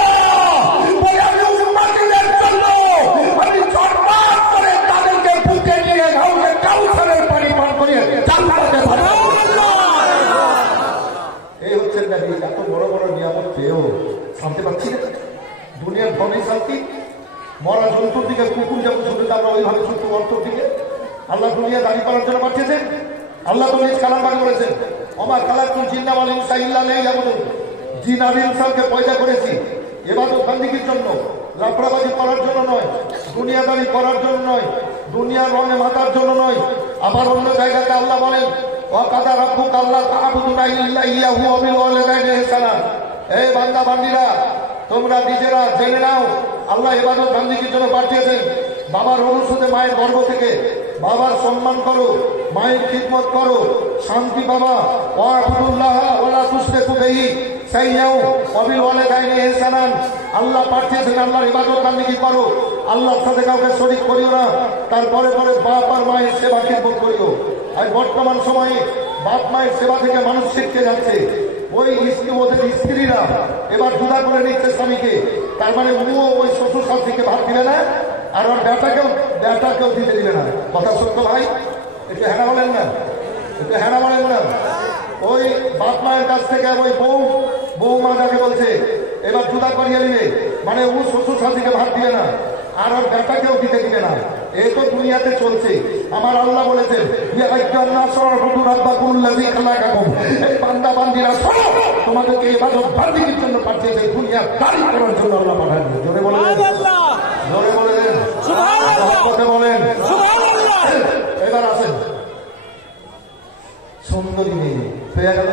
বলে আমি উম্মতের জন্য আমি চটপট করে তাদেরকে বুকে নিয়ে হাউজে কাউসারের পানি পান করিয়ে জান্নাতে পাঠাবো। এই হচ্ছে নবী। এত বড় বড় নিয়ামত পেয়েও শান্তি পাচ্ছি না। দুনিয়ার ধনে শান্তি, মরা জন্তুর দিকে কুকুর যেমন ছুটে আমরা ওইভাবে ছুটতে অন্তর দিকে। আল্লাহ দুনিয়া দাঁড়িয়ে করার জন্য পাঠিয়েছেন। আল্লাহ তো নিজ কালাম বাড়ি বলেছেন আমার কালার তুল জিন্না ইনসা ইল্লা নেই, যেমন জিন আর ইনসানকে পয়দা করেছি এবাদত বান্দিগির জন্য। লাফড়াবাজি করার জন্য নয়, দুনিয়াদারি করার জন্য নয়, দুনিয়ার রঙে মাতার জন্য নয়। আবার অন্য জায়গাতে আল্লাহ বলেন ওয়াকাদা রাব্বুকা আল্লা তা'বুদু ইল্লা ইয়াহু ওয়া বিল ওয়ালিদাইনি ইহসানা। এই বান্দা বান্দীরা, তোমরা নিজেরা জেনে নাও আল্লাহ ইবাদত বান্দির জন্য পাঠিয়েছেন। বাবার অনুসুতে মায়ের গর্ভ থেকে বাবার সম্মান করো, মায়ের খিদমত করো, শান্তি পাবা। ওয়া'বুদুল্লাহ ওয়া লা তুশরিকু বিহি শাইআন ওয়া বিল ওয়ালিদাইনি ইহসানান। আল্লাহ পাঠিয়েছেন আল্লাহর ইবাদত বান্দিগি করো, আল্লাহর সাথে কাউকে শরীক করিও না। তারপরে পরে বাপ আর মায়ের সেবা খিদমত করিও। আর বর্তমান সময়ে বাপ মায়ের সেবা থেকে মানুষ শিখতে যাচ্ছে। ওই ওদের স্ত্রীরা এবার জুদা করে নিচ্ছে স্বামীকে, তার মানে উনিও ওই শ্বশুর শাশুড়িকে ভাত দিবে না, আর ওর বেটাকেও দিতে দিবে না। কথা সত্য ভাই? একটু হ্যাঁ বলেন না, একটু হ্যাঁ বলেন না। ওই বাপ মায়ের কাছ থেকে ওই বৌমা যাকে বলছে এবার জুদা করিয়ে নিবে, মানে ও শ্বশুর শাশুড়িকে ভাত দিবে না, আর ওর বেটাকেও দিতে দিবে না। এই তো দুনিয়াতে চলছে। আমার আল্লাহ বলেছেন এই বান্দা বান্দিরা শোনো, তোমাদেরকে ইবাদত বান্দিগির জন্য পাঠিয়েছে, দুনিয়া দাঁড়ি করার জন্য আল্লাহ পাঠাননি। জোরে বলেন, জোরে বলেন, কথা বলেন। এবার আসেন, সুন্দরী মেয়ে হয়ে গেল,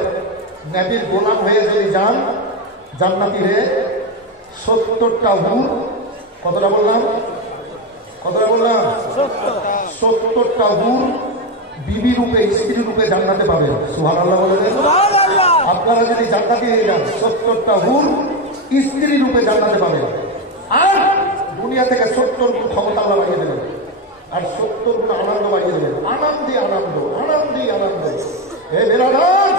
নবীর গোলাম হয়ে যদি যান জান্নাতীরে 70টা হুর, কতটা বললাম 70টা হুর বিবি রূপে, স্ত্রী রূপে জান্নাতে পাবেন। সুবহানাল্লাহ বলেন। আপনারা যদি জান্নাতে হয়ে যান 70টা হুর স্ত্রী রূপে জান্নাতে পাবেন। আর দুনিয়া থেকে 70 গুণ ক্ষমতা আল্লাহ বাড়িয়ে দেবেন, আর 70 গুণ আনন্দ বাড়িয়ে দেবেন। আনন্দে আনন্দ, আনন্দে আনন্দ। হে বেরাদার,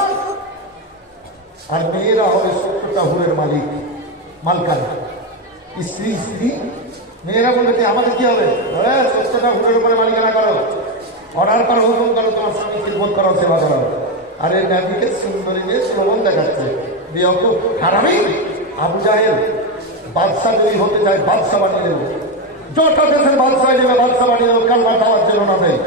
আর মেয়েরা হবে 70টা হুরের মালিকানা। স্ত্রী মেয়েরা বলবে যে আমাদের কি হবে, 70টা হুরের উপরে মালিকানা করো, অর্ডার করো, হুকুম করো, তোমার স্বামী খিদমত করো, সেবা করো। আর এই নাবিকে সুন্দরী মেয়ে শ্রবণ দেখাচ্ছে। বেয়াকুব হারামি আবু জাহেল বাদশা যদি হতে চায় বাদশা বানিয়ে দেবো, যটা দেশের বাদশাহ দেবে বাদশা বানিয়ে দেবো, কালবার দেওয়ার জন্য না দেয়।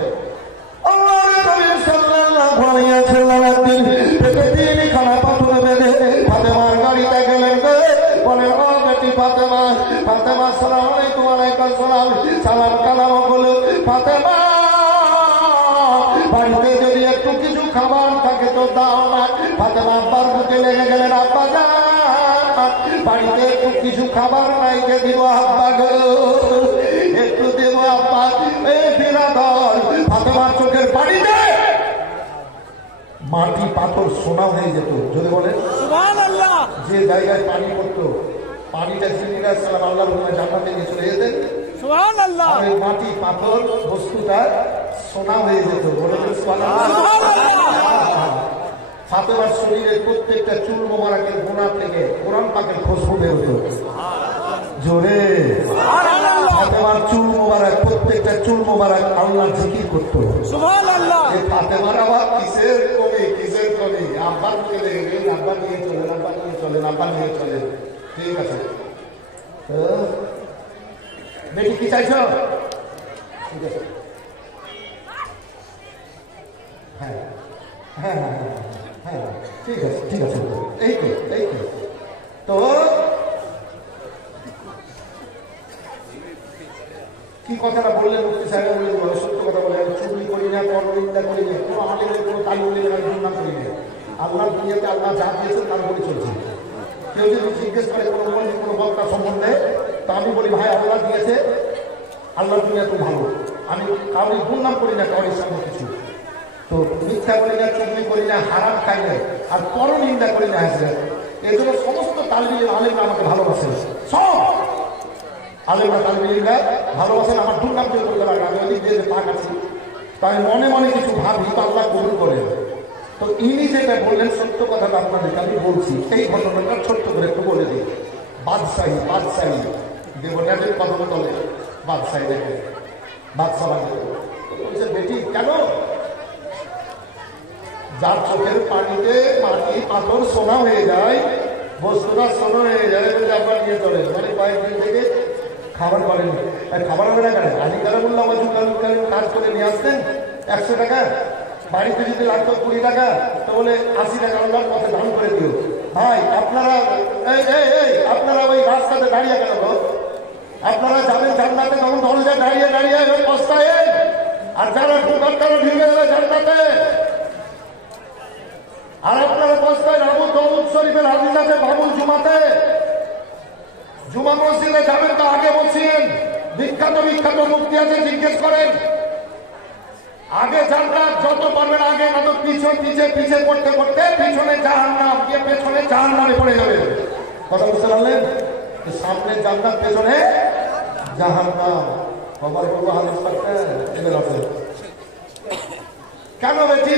ফাতেমার গাড়িতে গেলেন, বলে ও বেটি ফাতেমা, ফাতেমা সালাম আলাইকুম। ওয়ালাইকুম সালাম। সালাম কালাম হলো ফাতেমা, বাড়িতে যদি একটু কিছু খাবার থাকে তো দাও না। ফাতেমা আব্বার বুকে লেগে গেলেন, আব্বা যান বাড়িতে একটু কিছু খাবার নাই, কে দিব আব্বা গো, একটু দেবো আব্বা। এই বিরাদর ফাতেমার চোখের পানিতে মাটি পাথর সোনা হয়ে যেত। যদি বলেন সুবহানাল্লাহ। যে জায়গায় পানি পড়তো, পানিটা জিবরিল আলাইহিস সালাম আল্লাহর হুকুমে জান্নাতে নিয়ে চলে যেতেন। সুবহানাল্লাহ। আর এই মাটি পাথর বস্তুটা সোনা হয়ে যেত। বলেন সুবহানাল্লাহ। ফাতেমার শরীরের প্রত্যেকটা চুল মোবারকের গোনা থেকে কোরআন পাকের খুশবু বের হতো। জোরে সুবহানাল্লাহ। ফাতেমার চুল মোবারক, প্রত্যেকটা চুল মোবারক আল্লাহর জিকির করতো। সুবহানাল্লাহ। এই ফাতেমার আবার কিসের কমি, আব্বার মুখে লেগে গেলেন, আব্বা নিয়ে চলেন, আব্বা নিয়ে চলেন, আব্বা নিয়ে চলেন। ঠিক আছে, বেটি কি চাইছ? ঠিক আছে, হ্যাঁ হ্যাঁ হ্যাঁ হ্যাঁ ঠিক আছে, ঠিক আছে, এই তো কি কথাটা বললেন মুফতি সাহেব? বললেন সত্য কথা বলে, আমি চুরি করি না, পরনিন্দা করি না, কোনো আলেমের কোনো তালিমের আমি গুণা করি না। আল্লাহর দুনিয়াতে আল্লাহ যা দিয়েছেন তার উপরে চলছে। কেউ যদি জিজ্ঞেস করে কোনো মন্দির কোনো বক্তা সম্বন্ধে, তা আমি বলি ভাই আল্লাহ দিয়েছে, আল্লাহর দুনিয়া তো ভালো। আমি কাউরি গুণনাম করি না, কাউরির সঙ্গে কিছু তো মিথ্যা করি না, চুরি করি না, হারাম খাই না, আর পরনিন্দা করি না। এই জন্য সমস্ত তালিমের আলেমরা আমাকে ভালোবাসেন, সব আলেমরা তালিমেরা ভালোবাসেন। আমার দুর্নাম তৈরি করতে পারে, আমি ওদিক দিয়ে পাক আছি, তাই মনে মনে কিছু ভাবি, তো আল্লাহ কবুল করেন। তো ইনি যেটা বললেন সত্য কথাটা আপনাদেরকে আমি বলছি। এই ঘটনাটা ছোট্ট করে একটু বলে দিই। বাদশাহী দেবনাথের কদম তলে বাদশাহী দেখে বাদশাহ বলছে, বেটি কেন? যার চোখের পানিতে মাটি পাথর সোনা হয়ে যায়, বস্তুটা সোনা হয়ে যায়, বলে আপনার নিয়ে চলেন। মানে কয়েকদিন থেকে খাবার করেনি, খাবার হবে না কেন? আজকাল বললাম কাজ করে নিয়ে আসতেন 100 টাকা, বাড়িতে যদি লাগতো 20 টাকা, তো বলে 80 টাকা আল্লাহর পথে দান করে দিও। ভাই আপনারা আপনারা ওই রাস্তাতে দাঁড়িয়ে কেন? আপনারা যাবেন জান্নাতে, তখন দরজা দাঁড়িয়ে দাঁড়িয়ে পস্তায়, আর যারা ঢোকার তারা ঢুকে যাবে জান্নাতে। আর আপনারা পস্তায় আবু দাউদ শরীফের হাদিস আছে, বাবুল জুমাতে, জুমা মসজিদে যাবেন তো আগে বসিয়েন, বিখ্যাত বিখ্যাত মুক্তি আছে, জিজ্ঞেস করেন। আগে জান্নাত যত পারবেন আগে, না তো পিছনে পিছে পিছে করতে করতে পিছনে জাহান্নাম গিয়ে পেছনে জাহান্নামে পড়ে যাবে। কথা বুঝতে পারলেন? সামনে জান্নাত, পেছনে জাহান্নাম। বাবার বলবো হাদিস পাঠতে এদের আছে। কেন বেটি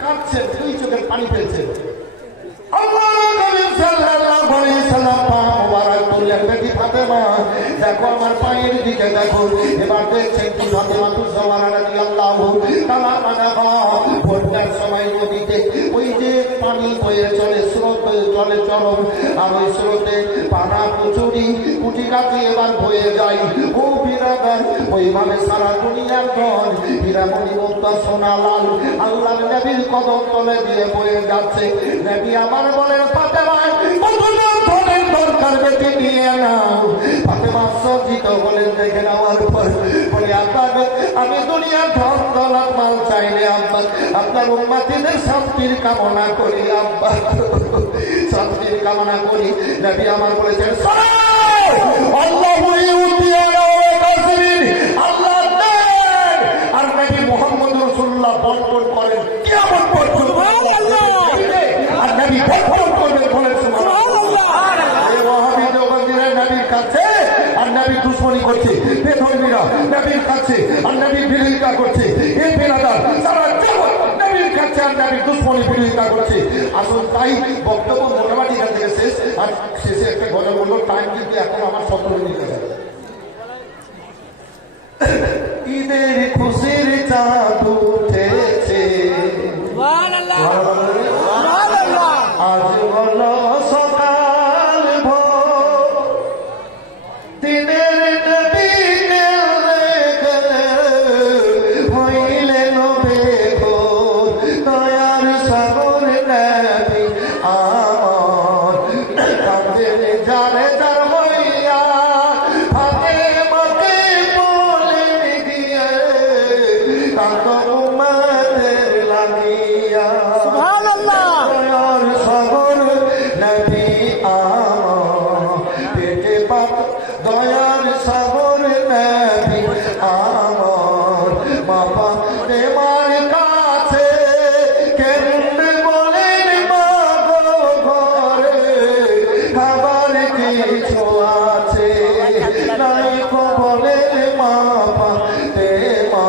কাঁদছেন, দুই চোখের পানি ফেলছেন? দেখো আমার পায়ের দিকে দেখো, এবার দেখছেন কি বন্যার সময় নদীতে ওই যে পানি বয়ে চলে, স্রোত জলে চরম, আর ওই স্রোতে পানা কুচুরি কুটি কাটি এবার বয়ে যায়। ও বিরাগার ওইভাবে সারা দুনিয়ার ধন হীরামণি মুক্ত সোনা লাল আল্লাহ নবীর কদম তলে দিয়ে বয়ে যাচ্ছে। নবী আমার বলেন ফাতেমা ধনের দরকার বেটি নিয়ে নাও। ফাতেমা সজ্জিত বলেন দেখে নেওয়ার পর বলে আব্বা আমি দুনিয়ার ধন দৌলত মাল চাইলে আব্বা আপনার উম্মতিদের শান্তির কামনা করি, আব্বা শান্তির কামনা করি। নবী আমার বলেছেন আল্লাহ আর নবী মুহাম্মদ রাসূলুল্লাহ বন্টন করেন কিয়ামত পর্যন্ত, আর নবী বন্টন করবেন বলেন সুবহানাল্লাহ। ওয়াহাবী দেওবন্দিরা নবীর কাছে আর নবী দুশমনি করছে, বেধর্মীরা নবীর কাছে আর নবীর বিরোধিতা করছে, এই বেরাদার সারা জগৎ নবীর কাছে আর নবীর দুশমনি বিরোধিতা করছে। আসল তাই বক্তব্য মোটামুটি এখান থেকে শেষ। আর শেষে একটা গজল বললো, টাইম কিন্তু এখন আমার 17 মিনিট আছে। ঈদের খুশির চাঁদ উঠেছে আজ হলো সকাল ভোর, দিনের নবী হইলেন বেগর, দয়ার সাগর নবী আমার কাঁদের যারে যার হইয়া ফাতেমাকে বলে দিয়ে কাঁদ উম্মতের লাগিয়া। সুবহানাল্লাহ। দয়ার সাগর নবী আমার পেটে পাত, দয়ার সাগর নবী আমার বাবা দেমার কাছে কেন্দ্রে বলেন মা গো ঘরে খাবার কিছু আছে নাই গো বলেন মা পাতে মা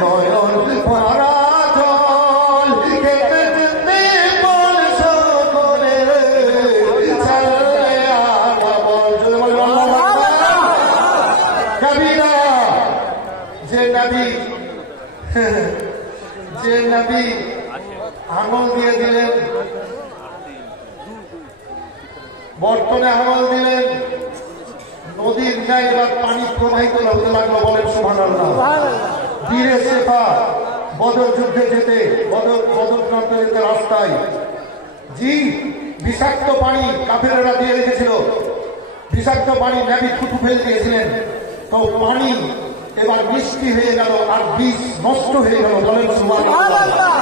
নয়ন ভরা জল কেটে কেটে বল সকলে চলে আমার কবিরা। যে নবী যে নবী আঙুল দিয়ে দিলেন, বর্তনে আঙুল দিলেন, নদীর ন্যায় এবার পানি প্রবাহিত হতে লাগলো, বলেন সুবহানাল্লাহ। বীরে শেফা বদর যুদ্ধে যেতে, বদর প্রান্তে যেতে রাস্তায় জি বিষাক্ত পানি কাফেরেরা দিয়ে রেখেছিল, বিষাক্ত পানি নবী থুতু ফেলে দিয়েছিলেন, তো পানি এবার মিষ্টি হয়ে গেল আর বীজ নষ্ট হয়ে গেল, বলেন সুবহানাল্লাহ।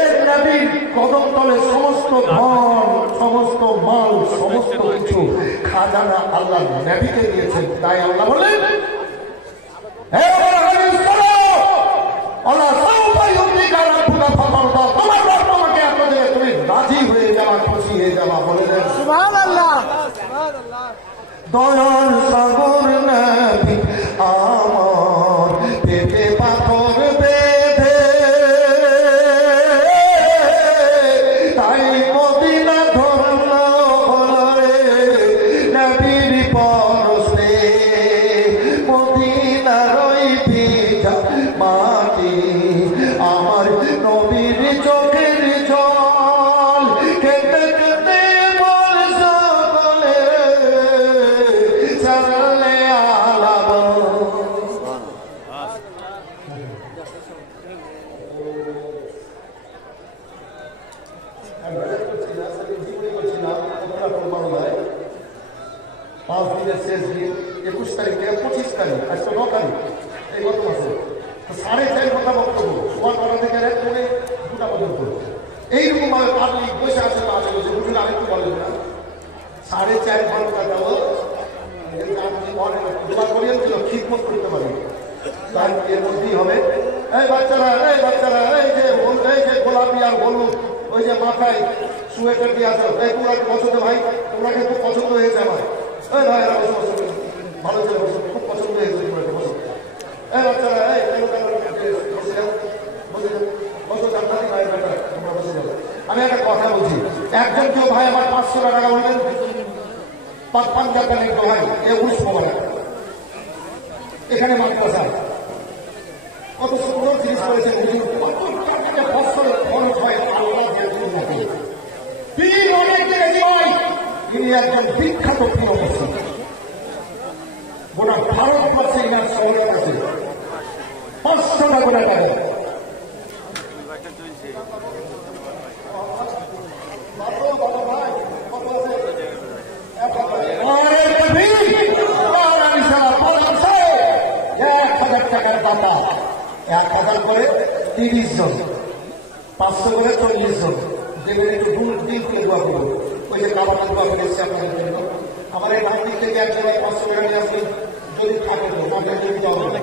এর নবীর কদম তলে সমস্ত ধন, সমস্ত মাল, সমস্ত কিছু খাজানা আল্লাহ নবীকে দিয়েছেন। তাই আল্লাহ বলেন তুমি রাজি হয়ে যাওয়া, খুশি হয়ে যাওয়া, বলেন সুবহানাল্লাহ। দয়ার সাগর নবী আমার পেটে পাথর বেঁধে তাই মদিনা ধন্য হলো রে নবীর পরশে, মদিনার ওই ভিজা মাটি আমার নবীর চোখের জল কেটে কেটে বল সকলে চলে দিয়ে 21 তারিখে 25 তারিখ আজকে 9 তারিখ এই গত মাসে 4.5 ঘন্টা বক্তব্য সবার করা থেকে রাত করে 2টা পর্যন্ত এইরকম ভাবে পাবলিক বসে আছে বসে বুঝলে আরেকটু বলেন না 4.5 ঘন্টা দেওয়া দোয়া করিয়েন ছিল খিদমত করতে পারি তার এর মধ্যেই হবে। এই বাচ্চারা এই যে গোলাপি আর হলুদ ওই যে মাথায় সোয়েটার দিয়ে আসো এই তোমরা পছন্দ ভাই তোমরাকে খুব পছন্দ হয়েছে আমার এই ভাই ভালো ছিল খুব পছন্দ হয়েছে এই বাচ্চারা এই আমি একটা কথা বলছি একজন কেউ ভাই আমার 500 টাকা বলবেন পাঞ্জাব ব্যাংক ভাই এ 19 এখানে মাদ্রাসা কত সুন্দর জিনিস করেছেন তিনি একজন বিখ্যাত প্রিয়বাসী গোটা ভারতবর্ষে ইনার শহরের কাছে 500 টাকা করে টাকা টাকার দাতা 1000 করে 30 জন 500 করে 40 জন দেখবেন একটু দিন করে দোয়া করবো ওই যে কাবাটা দোয়া করেছে আপনাদের জন্য আমার এই ডান দিক থেকে এক জায়গায় 500 টাকা নিয়ে আসবেন যদি থাকে যদি দেওয়া হবে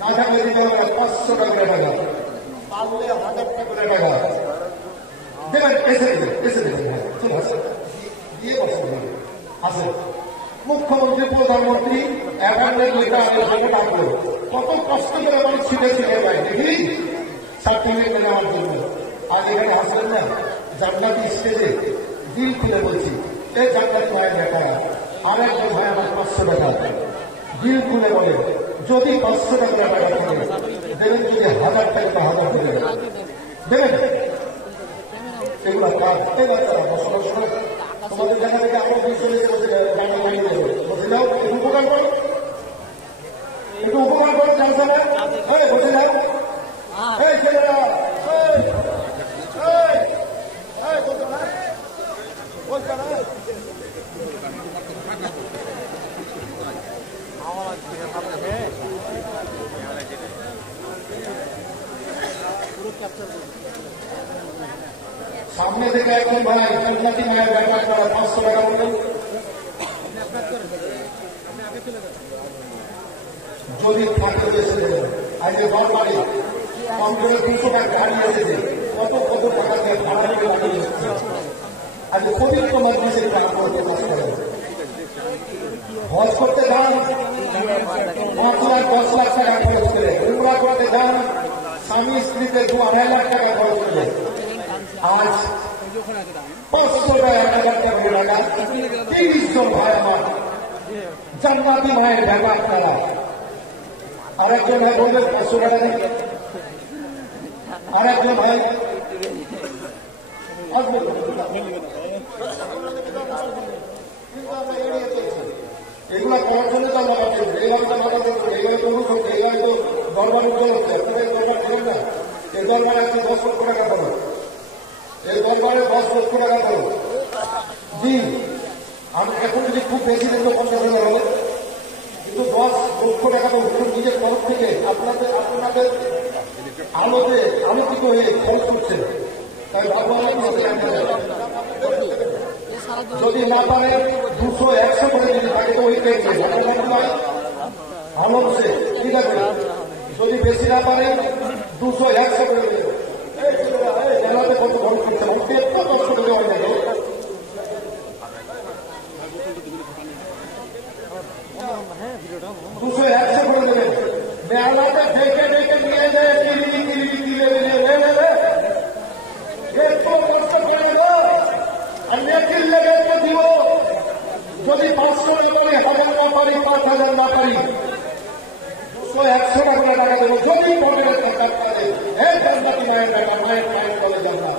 না থাকলে দিতে হবে 500 টাকা টাকা পারলে 1000 টাকা করে টাকা দেবেন এসে দেবেন চলে আসে দিয়ে বসবেন আসেন মুখ্যমন্ত্রী প্রধানমন্ত্রী অ্যাপয়েন্টমেন্ট লেটার আলোচনা ডাকলো কত কষ্ট করে আমার ছিটে যায় দেখি সার্টিফিকেট নেওয়ার জন্য আজ এখানে আসলেন না জান্নাতি স্টেজে দিল খুলে বলছি এই জান্নাতি ভাইয়ের ব্যাপার আরেকজন ভাই আমার 500 টাকা দিল খুলে বলে যদি 500 টাকা টাকা থাকে দেবেন যদি 1000 টাকা 1000 করে দেবেন এগুলো কাজ এই বাচ্চারা বসবাস করে তোমাদের দেখা থেকে আমার চলে বসে যাও একটু উপকার করো জানছে না বসে যাও এই ছেলেরা সামনে থেকে একজন ভাই জান্নাতি মায়ের ব্যাপার করা 500 টাকা বলবেন যদি থাকে এসে দেবেন আজ বারবারে কম করে 200 টাকা গাড়ি এসেছে কত টাকা দিয়ে ভাড়া করে লাগিয়ে এসেছে আজ পবিত্র মজলিসের কাজ করতে হজ করতে যান 5 লাখ 10 লাখ টাকা খরচ করে উমরা করতে যান স্বামী স্ত্রীতে 2-2.5 লাখ টাকা খরচ করে আজ 500 টাকা 1000 টাকা 30 জন ভাই আমার জান্নাতি ভাইয়ের ব্যাপার করা আরেকজন ভাই বলবেন 500 টাকা দিন আরেকজন ভাই এগুলো করার জন্য তো আমরা পাচ্ছি এইভাবে তো মাথা করছে এইভাবে তো অনুষ হচ্ছে এইভাবে তো দরবার উজ্জ্বল হচ্ছে আপনাদের দরবার ছিলেন না এই দরবারে আজকে 10 লক্ষ টাকা দেবো এই দরবারে 10 লক্ষ টাকা দেবো জি আমি এখন যদি খুব বেশি দেবো 50,000 হবে কিন্তু 10 লক্ষ টাকা তো নিজের তরফ থেকে আপনাদের আলোতে আলোকিত হয়ে খরচ করছেন তাই যদি না পারে 200-100 করে যদি থাকে তো ওই পেয়েছে আলোচে ঠিক আছে যদি বেশি না পারে 200-100 করে দেবে জানাতে কত খরচ করছে আমাকে এত কষ্ট করে দেওয়া যাবে 200-100 করে দেবেন মেলাতে ডেকে নিয়ে যায় যদি 500 না পারি 1000 না পারি 5000 না পারি 200-100 টাকা দেবো যদি পকেটের টাকা পারে এই জান্নাতি মায়ের টাকা মায়ের বলে জান্নাত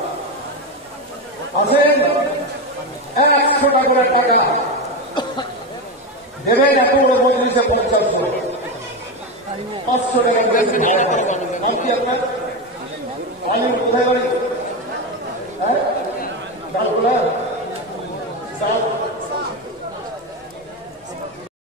আসেন 100 টাকা দেবেন এখন মজলিসে 50 500 টাকা দেবেন আপনার কোথায় বাড়ি